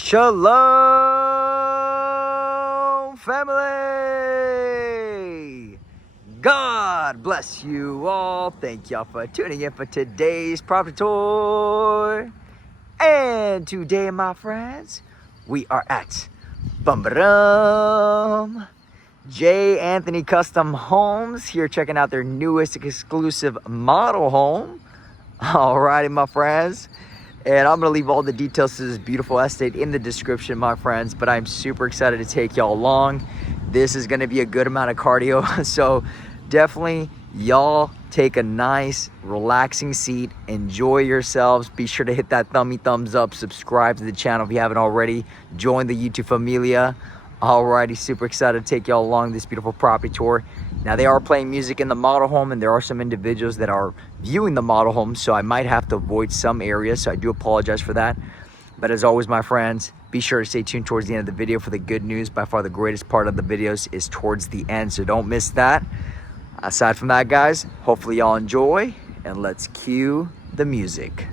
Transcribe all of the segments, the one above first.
Shalom, family! God bless you all. Thank y'all for tuning in for today's property tour. And today, my friends, we are at J. Anthony Custom Homes here, checking out their newest exclusive model home. Alrighty, my friends. And I'm gonna leave all the details to this beautiful estate in the description, my friends, but I'm super excited to take y'all along. This is gonna be a good amount of cardio, so definitely y'all take a nice relaxing seat, enjoy yourselves. Be sure to hit that thumbs up, subscribe to the channel if you haven't already, join the YouTube familia. Alrighty, super excited to take y'all along this beautiful property tour. Now, they are playing music in the model home, and there are some individuals that are viewing the model home, so I might have to avoid some areas, so I do apologize for that. But as always, my friends, be sure to stay tuned towards the end of the video for the good news. By far the greatest part of the videos is towards the end, so don't miss that. Aside from that, guys, hopefully y'all enjoy, and let's cue the music.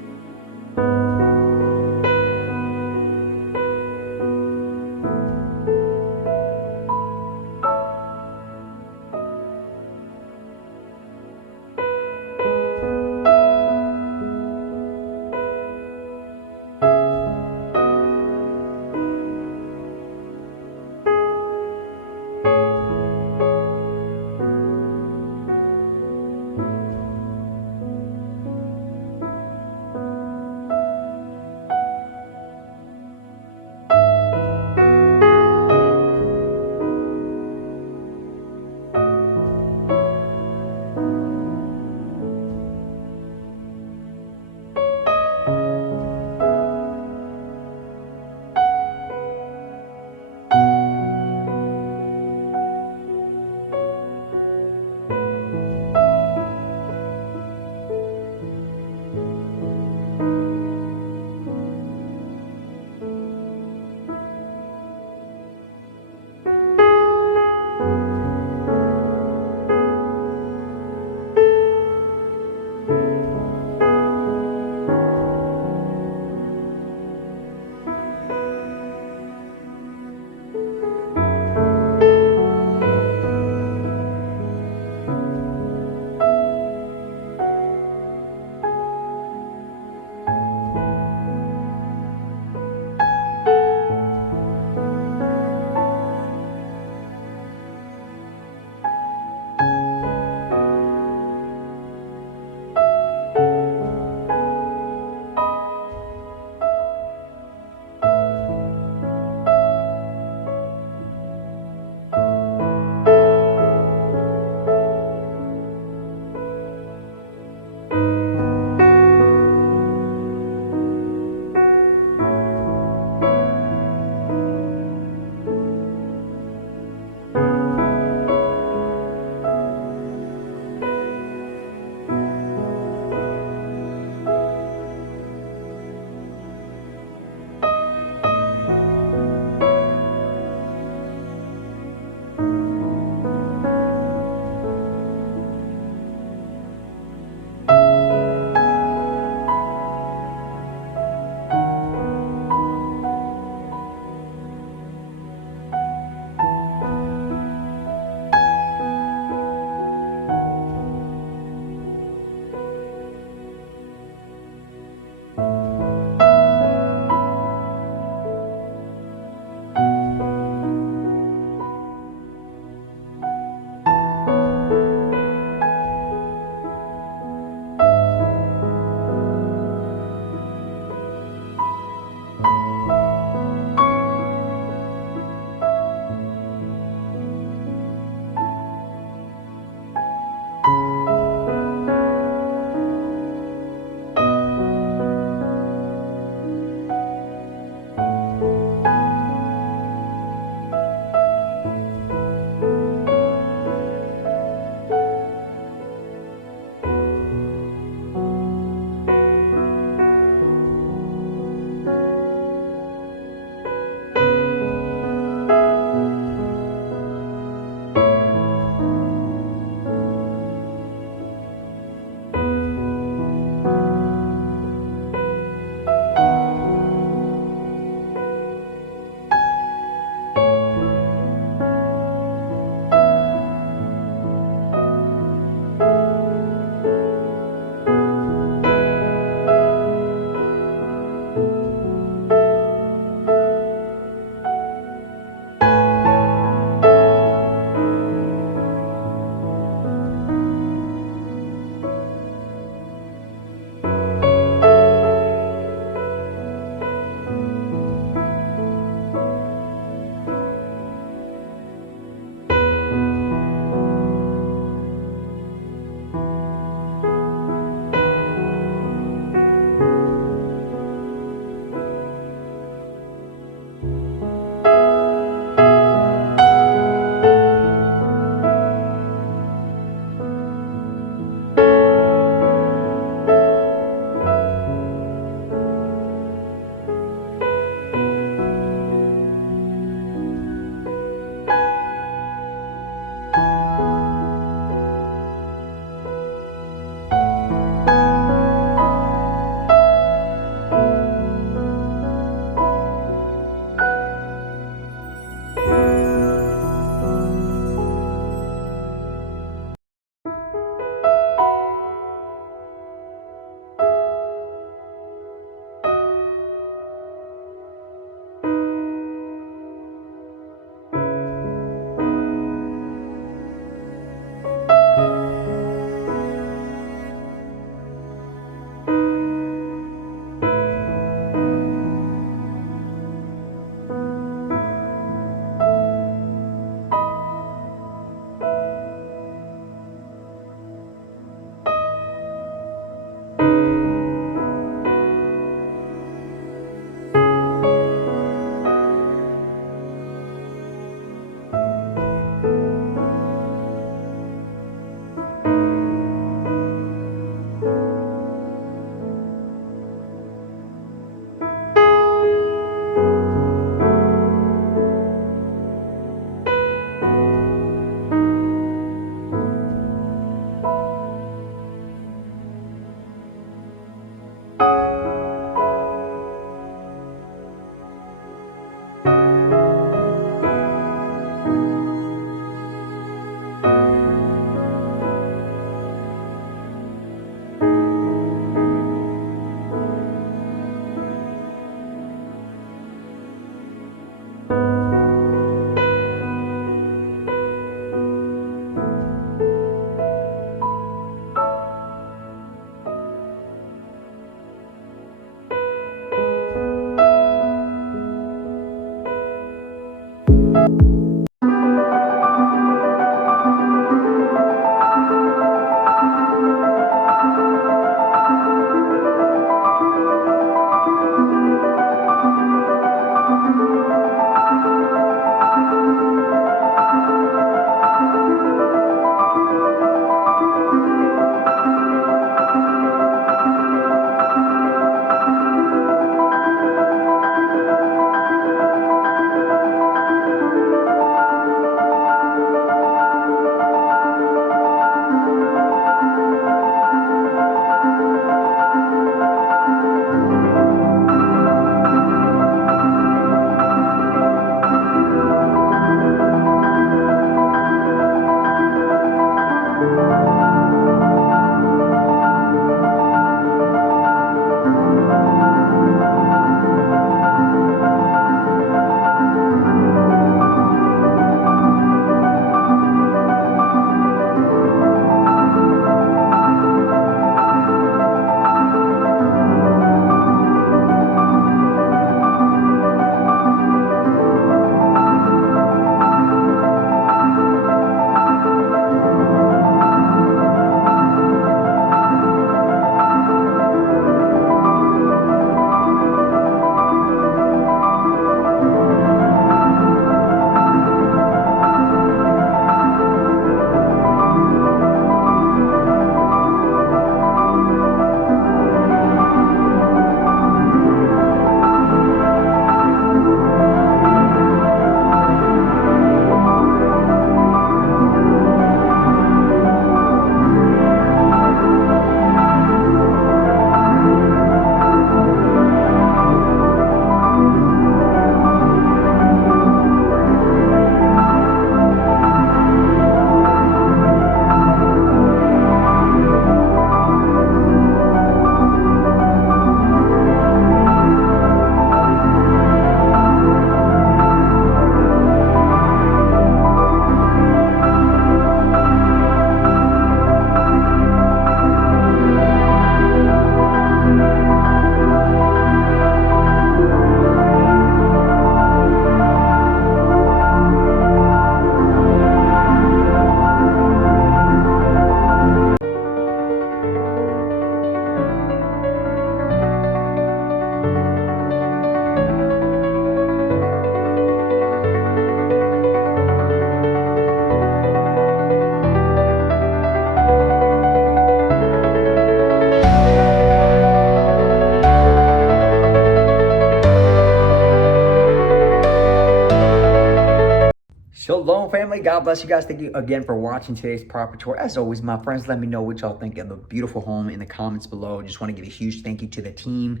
home, family. God bless you guys. Thank you again for watching today's property tour. As always, my friends, let me know what y'all think of the beautiful home in the comments below. Just want to give a huge thank you to the team,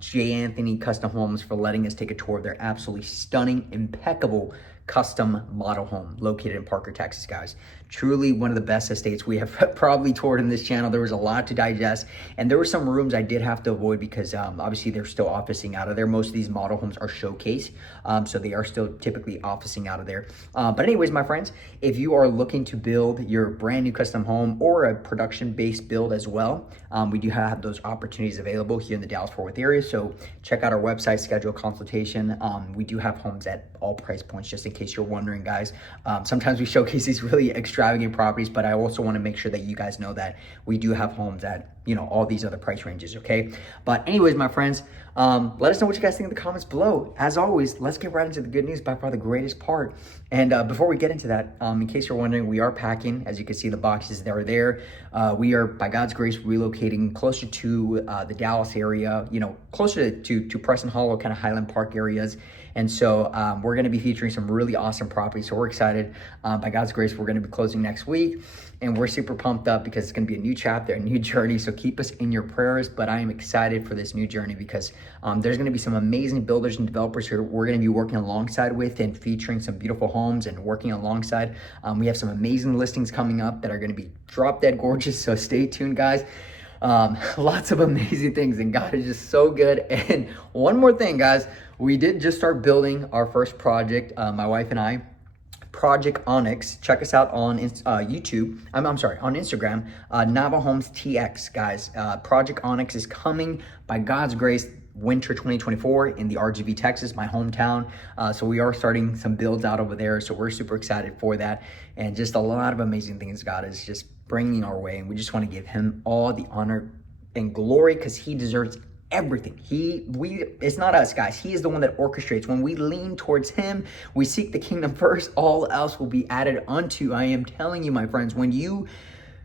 J. Anthony Custom Homes, for letting us take a tour of their absolutely stunning, impeccable custom model home located in Parker, Texas, guys. Truly one of the best estates we have probably toured in this channel. There was a lot to digest, and there were some rooms I did have to avoid because obviously they're still officing out of there. Most of these model homes are showcase, so they are still typically officing out of there. But anyways, my friends, if you are looking to build your brand new custom home or a production-based build as well, we do have those opportunities available here in the Dallas-Fort Worth area. So check out our website, schedule a consultation. We do have homes at all price points, just in case you're wondering, guys. Sometimes we showcase these really extravagant properties, but I also want to make sure that you guys know that we do have homes at, you know, all these other price ranges, okay? But anyways, my friends, let us know what you guys think in the comments below. As always, let's get right into the good news, by far the greatest part. And before we get into that, in case you're wondering, we are packing. As you can see, the boxes that are there. We are, by God's grace, relocating closer to the Dallas area, you know, closer to Preston Hollow, kind of Highland Park areas. And so we're going to be featuring some really awesome properties. So we're excited. By God's grace, we're going to be closing next week. And we're super pumped up because it's going to be a new chapter, a new journey. So keep us in your prayers. But I am excited for this new journey because there's going to be some amazing builders and developers who we're going to be working alongside with and featuring some beautiful homes and working alongside. We have some amazing listings coming up that are going to be drop dead gorgeous. So stay tuned, guys. Lots of amazing things, and God is just so good. And one more thing, guys, we did just start building our first project, my wife and I, Project Onyx. Check us out on YouTube. I'm sorry, on Instagram, Nava Homes TX, guys. Project Onyx is coming, by God's grace, winter 2024 in the RGV, Texas, my hometown. So we are starting some builds out over there. So we're super excited for that. And just a lot of amazing things God is just bringing our way. And we just want to give him all the honor and glory because he deserves everything. It's not us, guys. He is the one that orchestrates. When we lean towards him, we seek the kingdom first, all else will be added unto. I am telling you, my friends, when you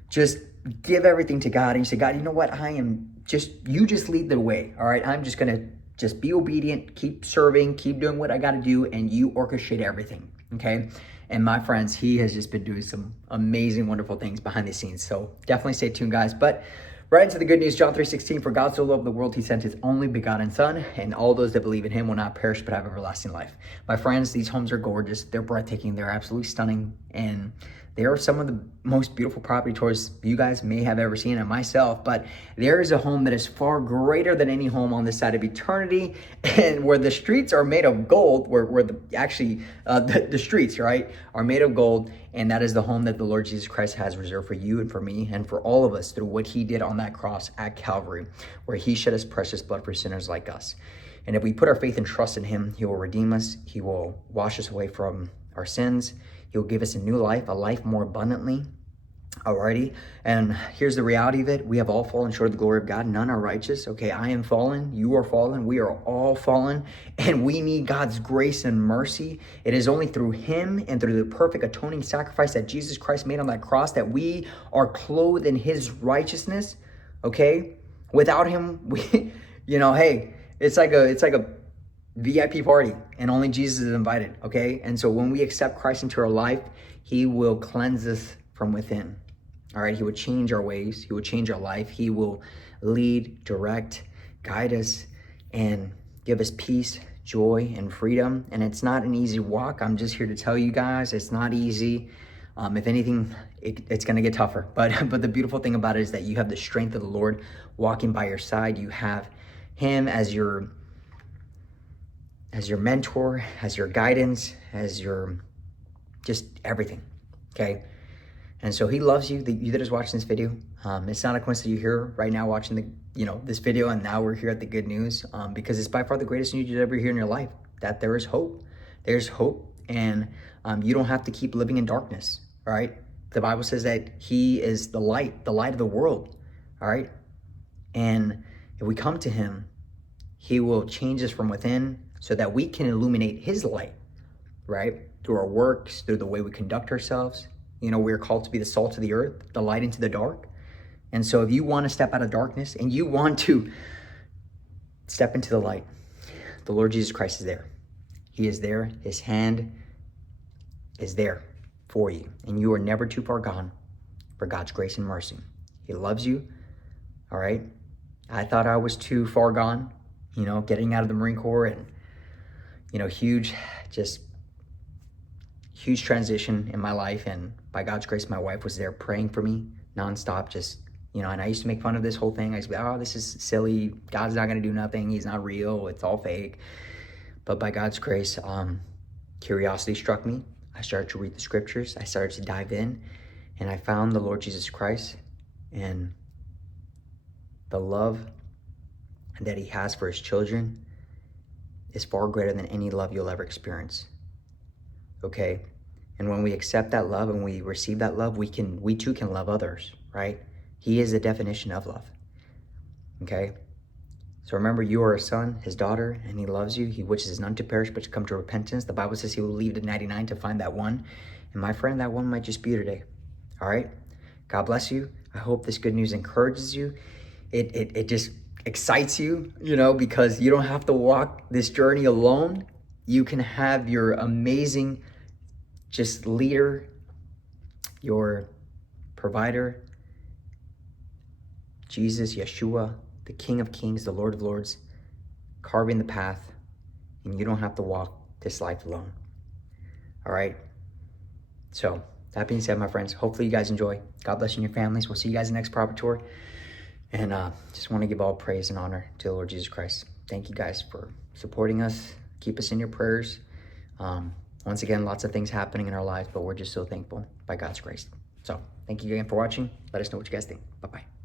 just give everything to God and you say, God, you know what? You just lead the way. All right. I'm just going to just be obedient, keep serving, keep doing what I got to do. And you orchestrate everything. Okay. And my friends, he has just been doing some amazing, wonderful things behind the scenes. So definitely stay tuned, guys. But right into the good news, John 3:16, for God so loved the world, he sent his only begotten son, and all those that believe in him will not perish but have everlasting life. My friends, these homes are gorgeous. They're breathtaking. They're absolutely stunning. And they are some of the most beautiful property tours you guys may have ever seen, and myself. But there is a home that is far greater than any home on this side of eternity, and where the streets are made of gold, where the streets, right, are made of gold. And that is the home that the Lord Jesus Christ has reserved for you and for me and for all of us through what he did on that cross at Calvary, where he shed his precious blood for sinners like us. And if we put our faith and trust in him, he will redeem us. He will wash us away from our sins. He'll give us a new life, a life more abundantly. Alrighty. And here's the reality of it. We have all fallen short of the glory of God. None are righteous. Okay, I am fallen. You are fallen. We are all fallen. And we need God's grace and mercy. It is only through him and through the perfect atoning sacrifice that Jesus Christ made on that cross that we are clothed in his righteousness. Okay? Without him, we, hey, it's like a VIP party, and only Jesus is invited, okay? And so when we accept Christ into our life, he will cleanse us from within, all right? He will change our ways. He will change our life. He will lead, direct, guide us, and give us peace, joy, and freedom. And it's not an easy walk. I'm just here to tell you guys, it's not easy. If anything, it's going to get tougher. But the beautiful thing about it is that you have the strength of the Lord walking by your side. You have him as your mentor, as your guidance, as your just everything, okay? And so he loves you, you that is watching this video. It's not a coincidence you're here right now watching this video, and now we're here at the good news, because it's by far the greatest news you'll ever hear in your life, that there is hope. There's hope, and you don't have to keep living in darkness, all right? The Bible says that he is the light of the world, all right? And if we come to him, he will change us from within so that we can illuminate his light, right? Through our works, through the way we conduct ourselves. We're called to be the salt of the earth, the light into the dark. And so if you want to step out of darkness and you want to step into the light, the Lord Jesus Christ is there. He is there. His hand is there for you. And you are never too far gone for God's grace and mercy. He loves you, all right? I thought I was too far gone, you know, getting out of the Marine Corps and, you know, huge transition in my life. And by God's grace, my wife was there praying for me nonstop, just, you know, and I used to make fun of this whole thing. I used to be, oh, this is silly. God's not going to do nothing. He's not real. It's all fake. But by God's grace, curiosity struck me. I started to read the scriptures. I started to dive in, and I found the Lord Jesus Christ and the love that he has for his children is far greater than any love you'll ever experience. Okay? And when we accept that love and we receive that love, we too can love others, right? He is the definition of love. Okay? So remember, you are a son, his daughter, and he loves you. He wishes none to perish, but to come to repentance. The Bible says he will leave the 99 to find that one. And my friend, that one might just be you today. All right? God bless you. I hope this good news encourages you. It just excites you, you know, because you don't have to walk this journey alone. You can have your amazing just leader, your provider, Jesus, Yeshua, the King of Kings, the Lord of Lords, carving the path, and you don't have to walk this life alone. All right? So, that being said, my friends, hopefully you guys enjoy. God bless you and your families. We'll see you guys in the next Prophet Tour. And just want to give all praise and honor to the Lord Jesus Christ. Thank you guys for supporting us. Keep us in your prayers. Once again, lots of things happening in our lives, but we're just so thankful by God's grace. So, thank you again for watching. Let us know what you guys think. Bye-bye.